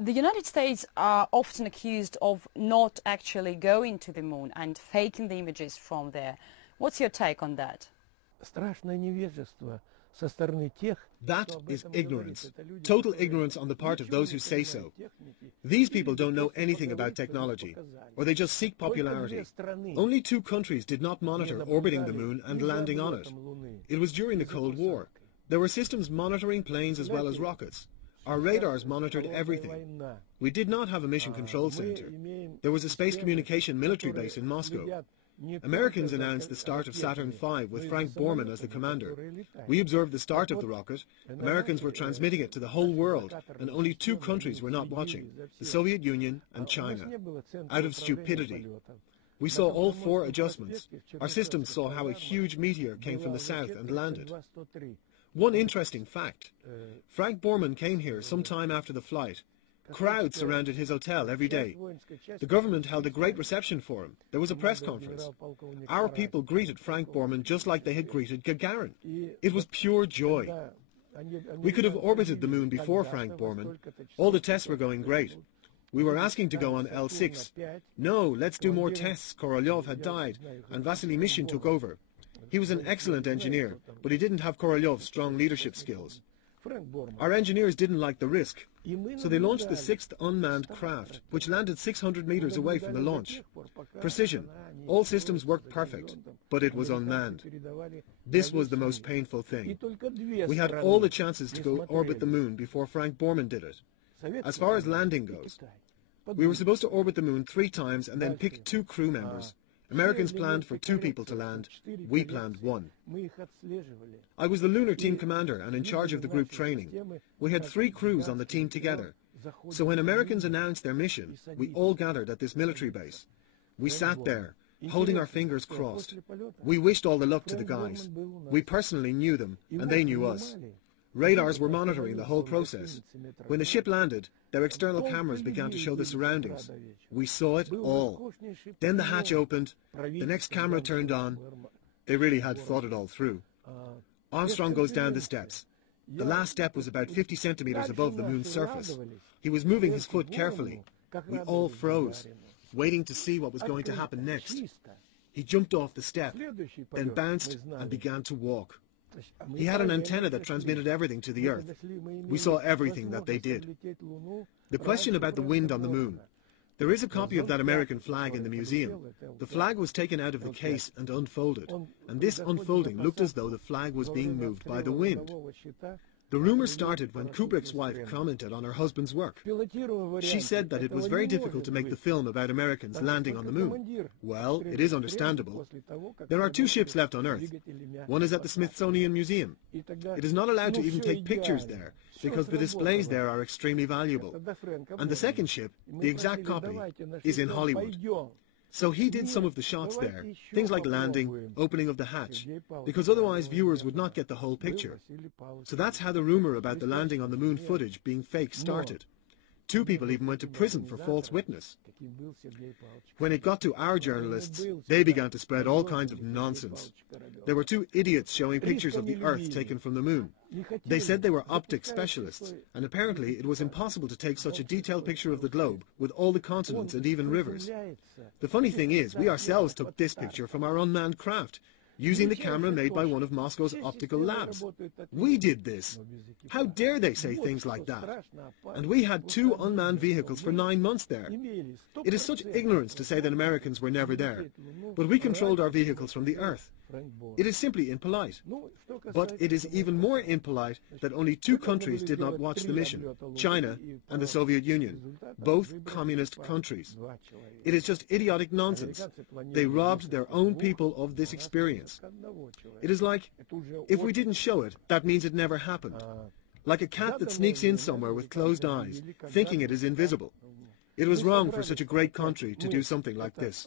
The United States are often accused of not actually going to the moon and faking the images from there. What's your take on that? That is ignorance, total ignorance on the part of those who say so. These people don't know anything about technology, or they just seek popularity. Only 2 countries did not monitor orbiting the moon and landing on it. It was during the Cold War. There were systems monitoring planes as well as rockets. Our radars monitored everything. We did not have a mission control center. There was a space communication military base in Moscow. Americans announced the start of Saturn V with Frank Borman as the commander. We observed the start of the rocket. Americans were transmitting it to the whole world, and only 2 countries were not watching, the Soviet Union and China, out of stupidity. We saw all 4 adjustments. Our systems saw how a huge meteor came from the south and landed. One interesting fact, Frank Borman came here some time after the flight. Crowds surrounded his hotel every day. The government held a great reception for him. There was a press conference. Our people greeted Frank Borman just like they had greeted Gagarin. It was pure joy. We could have orbited the moon before Frank Borman. All the tests were going great. We were asking to go on L6. No, let's do more tests. Korolev had died, and Vasily Mishin took over. He was an excellent engineer, but he didn't have Korolev's strong leadership skills. Our engineers didn't like the risk, so they launched the 6th unmanned craft, which landed 600 meters away from the launch. Precision. All systems worked perfect, but it was unmanned. This was the most painful thing. We had all the chances to go orbit the moon before Frank Borman did it. As far as landing goes, we were supposed to orbit the moon 3 times and then pick 2 crew members. Americans planned for 2 people to land. We planned 1. I was the lunar team commander and in charge of the group training. We had 3 crews on the team together. So when Americans announced their mission, we all gathered at this military base. We sat there, holding our fingers crossed. We wished all the luck to the guys. We personally knew them, and they knew us. Radars were monitoring the whole process. When the ship landed, their external cameras began to show the surroundings. We saw it all. Then the hatch opened, the next camera turned on. They really had thought it all through. Armstrong goes down the steps. The last step was about 50 centimeters above the moon's surface. He was moving his foot carefully. We all froze, waiting to see what was going to happen next. He jumped off the step, then bounced and began to walk. He had an antenna that transmitted everything to the Earth. We saw everything that they did. The question about the wind on the moon. There is a copy of that American flag in the museum. The flag was taken out of the case and unfolded, and this unfolding looked as though the flag was being moved by the wind. The rumor started when Kubrick's wife commented on her husband's work. She said that it was very difficult to make the film about Americans landing on the moon. Well, it is understandable. There are 2 ships left on Earth. One is at the Smithsonian Museum. It is not allowed to even take pictures there, because the displays there are extremely valuable. And the second ship, the exact copy, is in Hollywood. So he did some of the shots there, things like landing, opening of the hatch, because otherwise viewers would not get the whole picture. So that's how the rumor about the landing on the moon footage being fake started. 2 people even went to prison for false witness. When it got to our journalists, they began to spread all kinds of nonsense. There were 2 idiots showing pictures of the Earth taken from the moon. They said they were optics specialists, and apparently it was impossible to take such a detailed picture of the globe with all the continents and even rivers. The funny thing is, we ourselves took this picture from our unmanned craft, using the camera made by one of Moscow's optical labs. We did this. How dare they say things like that? And we had 2 unmanned vehicles for 9 months there. It is such ignorance to say that Americans were never there. But we controlled our vehicles from the Earth. It is simply impolite. But it is even more impolite that only 2 countries did not watch the mission, China and the Soviet Union, both communist countries. It is just idiotic nonsense. They robbed their own people of this experience. It is like, if we didn't show it, that means it never happened. Like a cat that sneaks in somewhere with closed eyes, thinking it is invisible. It was wrong for such a great country to do something like this.